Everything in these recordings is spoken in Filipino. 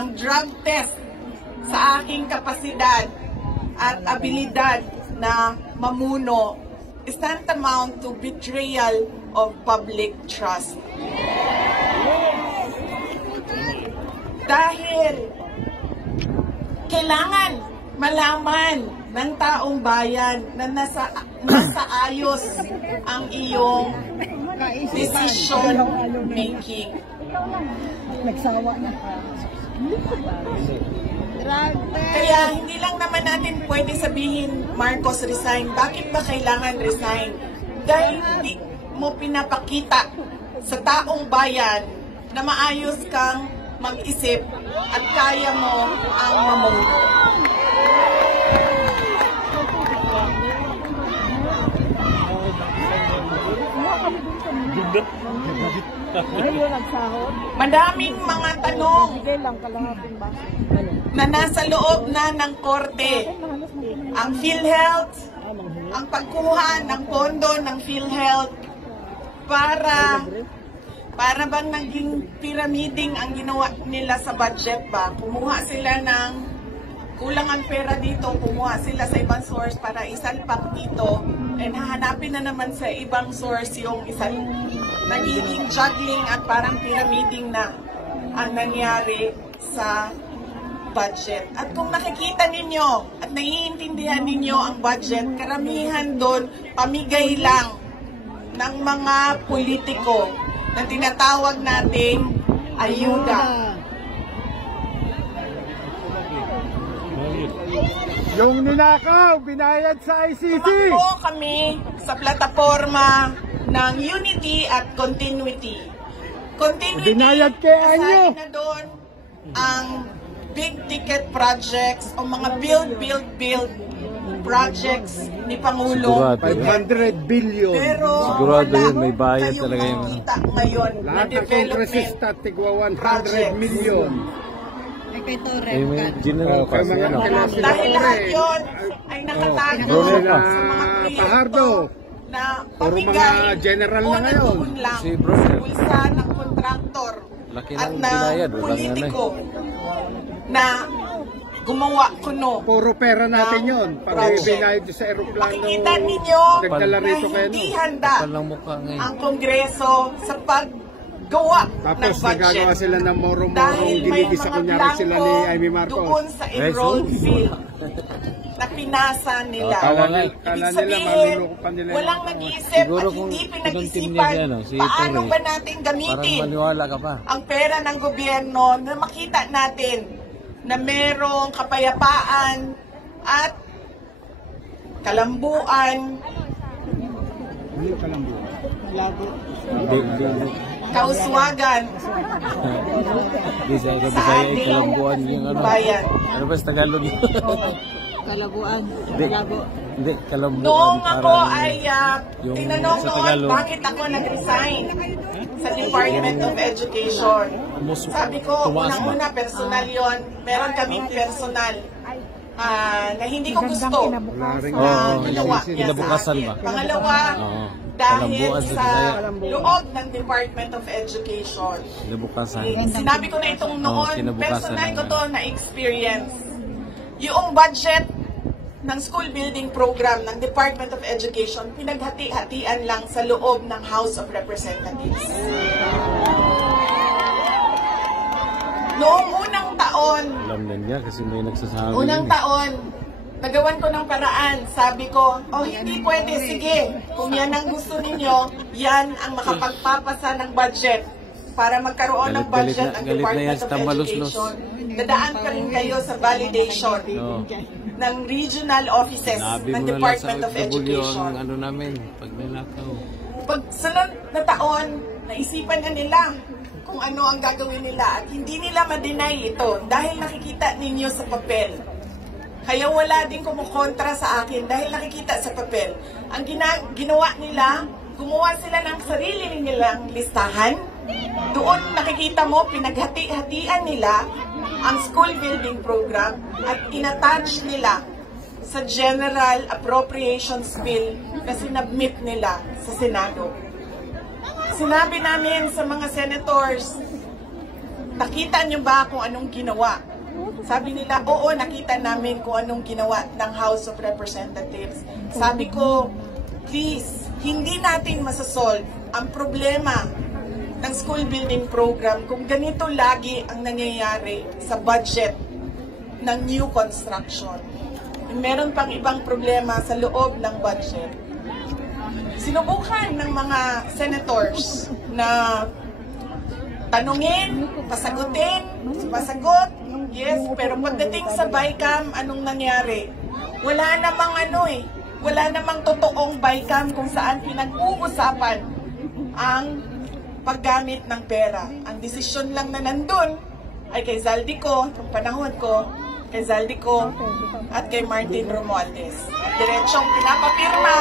ang drug test sa aking kapasidad at abilidad na mamuno is tantamount to betrayal of public trust. Dahil kailangan malaman ng taong bayan na nasa ayos ang iyong decision making. Nagsawa na. Kaya hindi lang naman natin pwede sabihin Marcos resign. Bakit ba kailangan resign? Dahil hindi mo pinapakita sa taong bayan na maayos kang mag-isip at kaya mo ang mamuno. Madaming mga tanong na nasa loob na ng korte. Ang PhilHealth, ang pagkuha ng pondo ng PhilHealth para bang naging pyramiding ang ginawa nila sa budget ba? Kumuha sila ng kulang ang pera dito, kumuha sila sa ibang source para isalpak dito, and hahanapin na naman sa ibang source yung nagiging juggling at parang pyramiding na ang nangyari sa budget. At kung nakikita ninyo at naiintindihan ninyo ang budget, karamihan doon pamigay lang ng mga politiko na tinatawag nating ayuda. Yung ninakaw, binayad sa ICC. Tumakbo kami sa plataforma ng unity at continuity. Continuity, binayad kay Anyo. na doon ang big ticket projects o mga build projects ni Pangulo. 500 billion. Pero sigurado yun, may bayad talaga yung ngayon lahat ng kongresista tigwa 100 million. General pa siya, no? Dahil lahat yun ay nakatago sa mga proyekto na pamigay general na ngayon. Lang si sa bulsa ng kontraktor at ng politiko na gumawa kuno. Puro pera natin yun. Para ibinayad sa aeroplano. Makikita ninyo nagdala rito na kayo. hindi handa ang Kongreso sa paggawa tapos ng budget. nagagawa sila ng moro-morong ginigisa kunyari sila ni Amy Marcos. Doon sa enrolled field na pinasa nila. Ibig sabihin, walang nag-iisip at hindi pinag-isipan paano ba natin gamitin ang pera ng gobyerno na makita natin na merong kapayapaan at kalambuan. Ano yung kalambuan? Kauswagan Bisaya sa ay kalambuan yung ano. bayan. Ano ba sa Tagalog? Kalabuan. Hindi, kalambuan. Noong ako ay yung tinanong sa noon Tagalog. bakit ako nag-resign sa Department of Education. Sabi ko, unang-una personal yon. Meron kaming personal na hindi ko gusto na ginawa niya sa akin. Pangalawa, dahil sa loob ng Department of Education. Sinabi ko na itong noon, personal ko to na experience. Yung budget ng school building program ng Department of Education, pinaghati-hatian lang sa loob ng House of Representatives. Noong unang taon, alam na niya kasi may nagsasabi. Unang taon, nagawan ko ng paraan. Sabi ko, hindi pwede, sige. Kung yan ang gusto ninyo, yan ang makapagpapasa ng budget para magkaroon ng budget ang Department of Education. Dadaan pa rin kayo sa validation ng regional offices ng Department of Education. Ano namin, pag nilakaw. Pag sunod na taon, naisipan na nila kung ano ang gagawin nila at hindi nila ma-deny ito dahil nakikita ninyo sa papel. Kaya wala din kumukontra sa akin dahil nakikita sa papel. Ang ginawa nila, gumawa sila ng sarili nilang listahan. Doon nakikita mo, pinaghati-hatian nila ang school building program at inattach nila sa General Appropriations Bill na sinabmit nila sa Senado. Sinabi namin sa mga senators, nakita niyo ba kung anong ginawa? Sabi nila, oo, nakita namin kung anong ginawa ng House of Representatives. Sabi ko, please, hindi natin masasolve ang problema ng school building program kung ganito lagi ang nangyayari sa budget ng new construction. Meron pang ibang problema sa loob ng budget. Sinubukan ng mga senators na tanungin, pasagutin, pasagot, yes, pero pagdating sa BICAM, anong nangyari? Wala namang wala namang totoong BICAM kung saan pinag-uusapan ang paggamit ng pera. Ang desisyon lang na nandun ay kay Zaldico, ng panahon ko, kay Zaldico at kay Martin Romualdez. Diretsong pinapapirma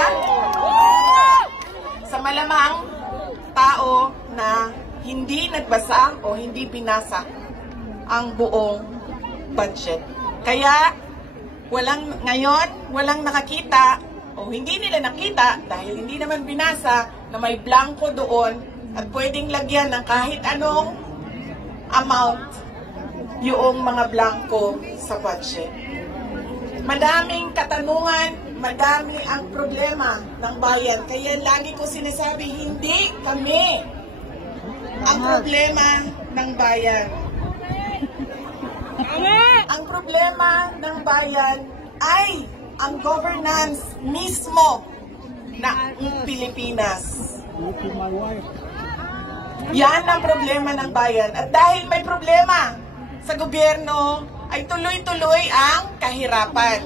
sa malamang tao na hindi nagbasa o hindi binasa ang buong budget. Kaya walang nakakita o hindi nila nakita dahil hindi naman binasa na may blanco doon at pwedeng lagyan ng kahit anong amount yung mga blanco sa budget. Madaming katanungan, madami ang problema ng bayan. Kaya lagi ko sinasabi, hindi kami ang problema ng bayan. Ang problema ng bayan ay ang governance mismo ng Pilipinas. Yan ang problema ng bayan. At dahil may problema sa gobyerno, ay tuloy-tuloy ang kahirapan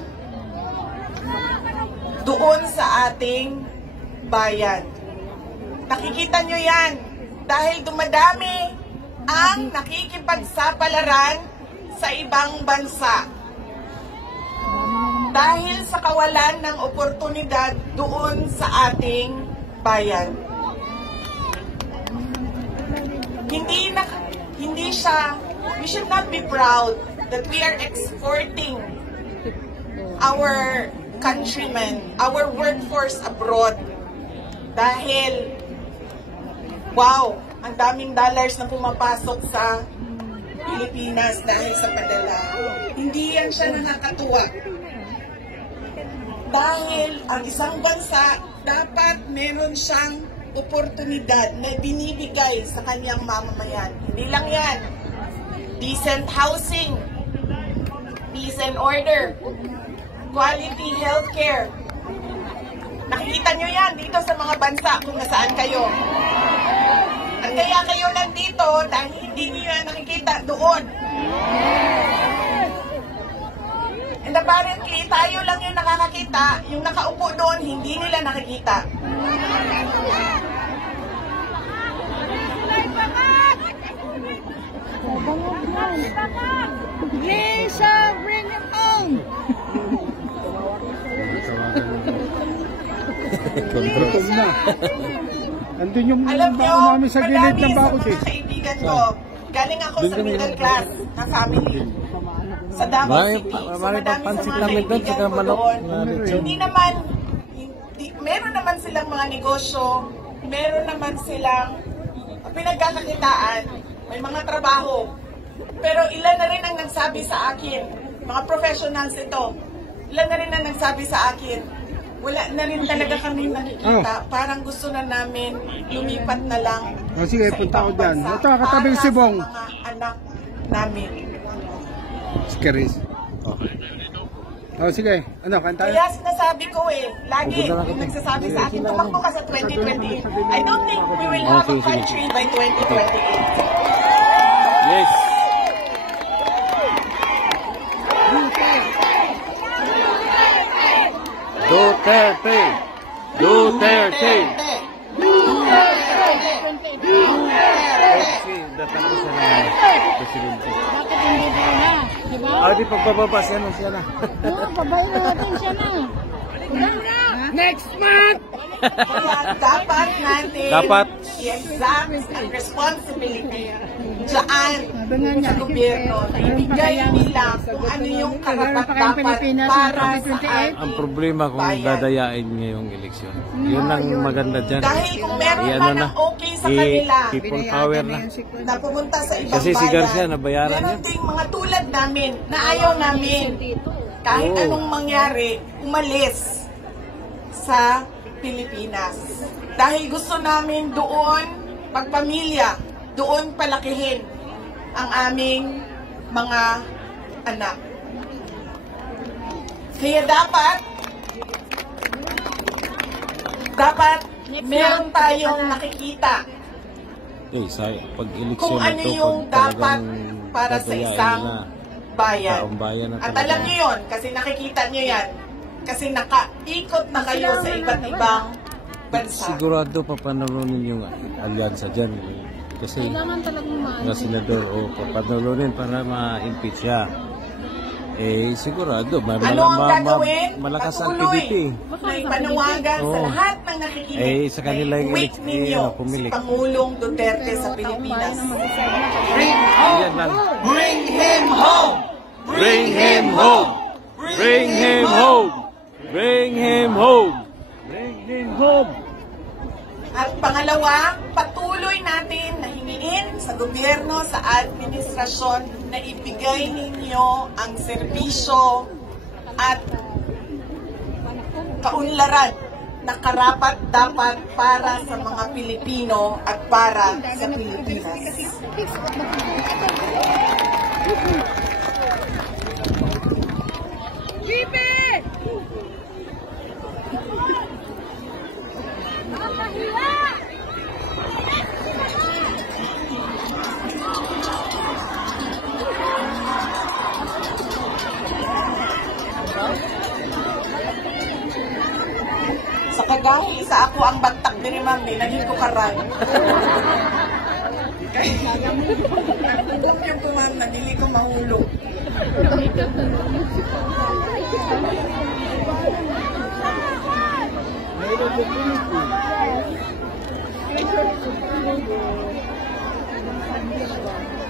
doon sa ating bayan. Nakikita nyo yan dahil dumadami ang nakikipagsapalaran sa ibang bansa. Dahil sa kawalan ng oportunidad doon sa ating bayan. We should not be proud that we are exporting our countrymen, our workforce abroad. Dahil, wow, ang daming dollars na pumapasok sa Pilipinas dahil sa padala. Hindi yan siya nakakatuwa. Dahil ang isang bansa, dapat meron siyang oportunidad na binibigay sa kanyang mamamayan. Hindi lang yan. Decent housing, peace and order, quality healthcare. Nakikita nyo yan dito sa mga bansa kung nasaan kayo. At kaya kayo nandito dahil hindi nyo yan nakikita doon. And apparently, tayo lang yung nakakakita, yung nakaupo doon, hindi nila nakikita. Lisa, bring it on! Gutom na. Andun yung Alam nyo, namin sa gilid ng bakod marami sa mga kaibigan ko. Galing ako sa middle class na family. Sa Davao City. So madami sa mga kaibigan ko doon. Hindi naman, meron naman silang mga negosyo, meron naman silang pinagkakakitaan, may mga trabaho. Pero ilan na rin ang nagsabi sa akin, mga professionals ito, ilan na rin ang nagsabi sa akin, wala na rin talaga kami nakikita. Parang gusto na namin lumipat na lang sige, sa punta ko ibang dyan. bansa Ito, katabing para Sibong. sa mga anak namin. Scaris. Sige. Ano, kanta? Kaya sinasabi ko lagi yung nagsasabi sa akin, tumakbo ka sa 2028. I don't think we will have a country by 2028. Yes. Duterte. Duterte. Kasi datang ko sa presidente. Bakit hindi daw na? Diba? Di pagbababa siya na. Babayin na natin siya na. Next month! Kaya dapat natin Dapat i-exact ang responsibility dyan sa gobyerno na ibigay nila kung ano yung karapat-dapat para sa ating Ang problema kung bayan. dadayain ngayong eleksyon. Yun ang maganda dyan. Dahil kung meron ano man na, ang okay sa kanila people power na. na pumunta sa ibang Kasi si Garcia, nabayaran meron niya. ding mga tulad namin na ayaw namin kahit Oo. anong mangyari, umalis sa Pilipinas. Dahil gusto namin doon, pagpamilya, doon palakihin ang aming mga anak. Kaya dapat meron tayong nakikita Sa pag-eleksyon kung ano na to, yung pag dapat talagang para sa dadayain isang na, bayan. taong bayan na At talaga. alam niyo yun, kasi nakikita niyo yan. Kasi nakaikot na kayo sa iba't ibang bansa. Sigurado papanalunin yung alyansa dyan. Kasi Kailangan talagang na senador o papanalunin para ma-impeach siya. Sigurado. Ano ang gagawin? Malakas ang Patuloy PDP. na ipanawagan sa Oo. lahat ng nakikinig. Sa kanila yung Wait ninyo si pumilik. Pangulong Duterte sa Pilipinas. Yan lang. Bring him home! Bring him home! Bring him home! Bring him home! Bring him home! At pangalawa, patuloy natin na hingin sa gobyerno, sa administrasyon na ibigay ninyo ang serbisyo at kaunlaran na karapat-dapat para sa mga Pilipino at para sa Pilipinas. Sa kagahil, isa ako ang bagtak din ni Ma'am, naging ko karan. Nagpugok yung po Ma'am, nabili ko mahulog.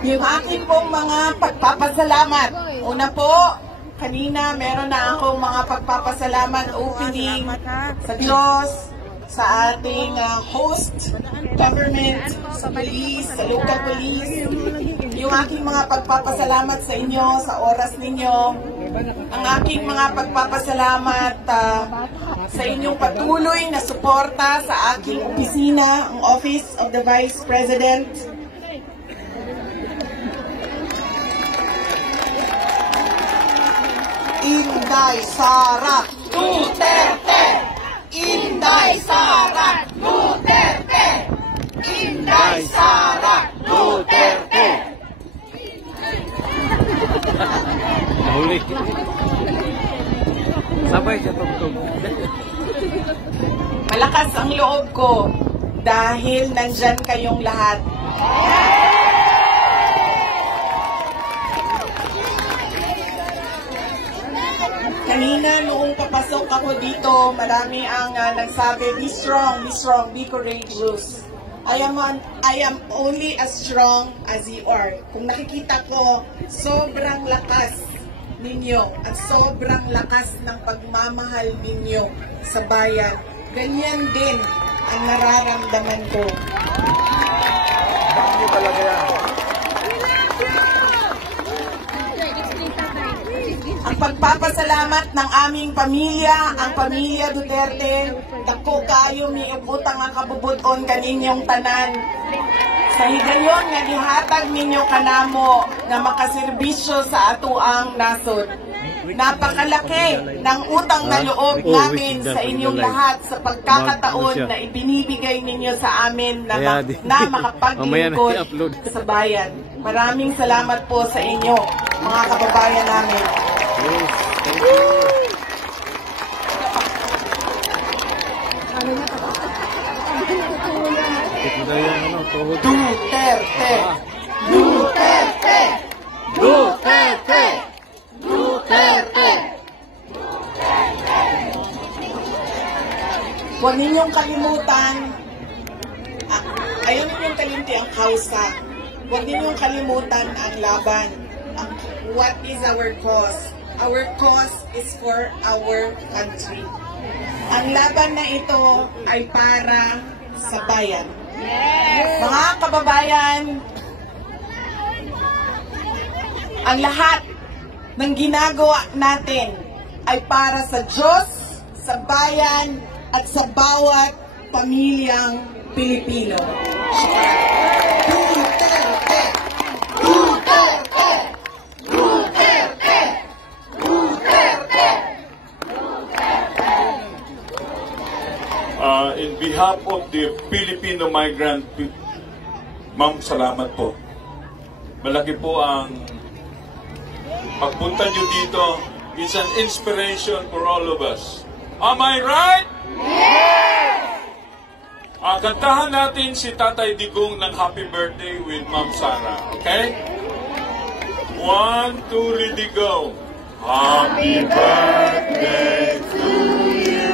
Yung akin pong mga pagpapasalamat. Una po, kanina meron na akong mga pagpapasalamat opening sa Diyos, sa ating host government, sa police, sa local police. Yung aking mga pagpapasalamat sa inyo, sa oras ninyo. Ang aking mga pagpapasalamat sa inyong patuloy na suporta sa aking opisina, ang Office of the Vice President. Inday Sara Duterte! Inday Sara Duterte! Inday Sara Duterte! Nahuli. Sabay siya tugtog. Malakas ang loob ko dahil nandyan kayong lahat. Kanina, noong papasok ako dito, marami ang nagsabi, be strong, be courageous. I am only as strong as you are. Kung nakikita ko, sobrang lakas ninyo at sobrang lakas ng pagmamahal ninyo sa bayan. Ganyan din ang nararamdaman ko. Bakit talaga yan? Ang pagpapasalamat ng aming pamilya, ang pamilya Duterte, dako kayo miibutang ang kabubudon kaninyong tanan. Sa higayon nga gihatag ninyo kanamo nga makaserbisyo sa atuang nasod. Napakalaki ng utang na loob namin sa inyong lahat sa pagkakataon na ibinibigay ninyo sa amin na makapaglingkod sa bayan. Maraming salamat po sa inyo, mga kababayan namin. Duterte! Duterte! Duterte! Duterte! Huwag ninyong kalimutan, I Ayaw ninyong kalimti ang kausa. Huwag ninyong kalimutan ang laban. What is our cause? Our cause is for our country. Ang laban na ito ay para sa bayan. Mga kababayan, ang lahat ng ginagawa natin ay para sa Diyos, sa bayan, at sa bawat pamilyang Pilipino. Duterte! Duterte! Duterte! Duterte! In behalf of the Filipino migrant, ma'am, salamat po. Malaki po ang pagpunta nyo dito. It's an inspiration for all of us. Am I right? Yes! Kantahan natin si Tatay Digong ng Happy Birthday with Ma'am Sara. Okay? 1, 2, ready, go. Happy birthday to you.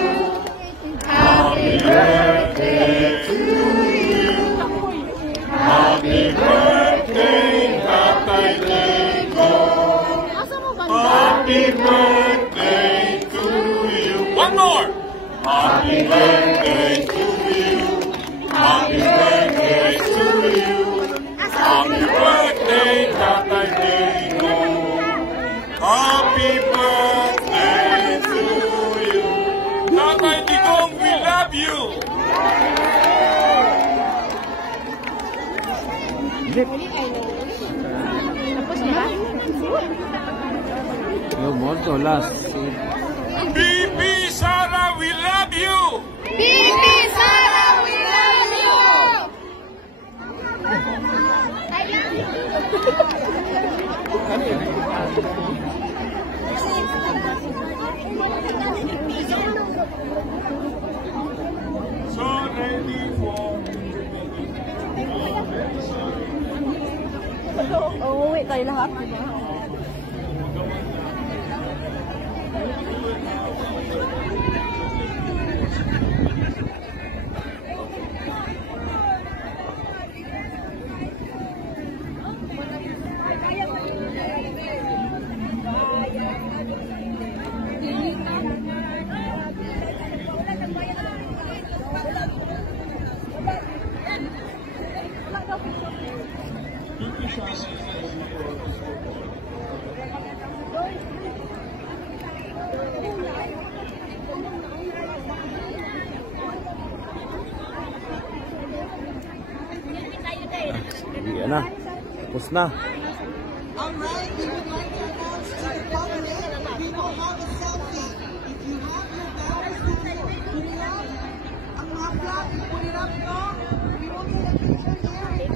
Happy birthday to you. Happy birthday, Tatay Digong. Happy birthday to you. One more. Happy birthday to you. Happy birthday to you. Happy birthday, Tatay Digong. Happy birthday to you. Tatay Digong, we love you. No more to last. BP Sara, we love you. BP Sara, we love you! So ready for... Uuwi tayo lahat. Yan na. Tapos na. Alright, we would like to announce to the public, we will have a selfie. If you have your banners, put it up. Ang mga flag, put it up, no? We will get a picture here.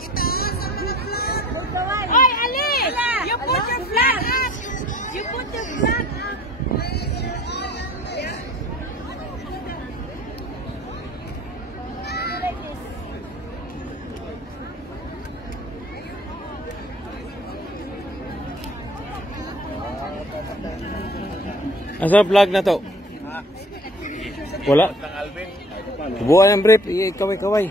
Itaas ang mga flag. Oy, Ali! You put your flag up! You put your flag up! Asa vlog na to? Wala. Buwan ng brief, kaway-kaway.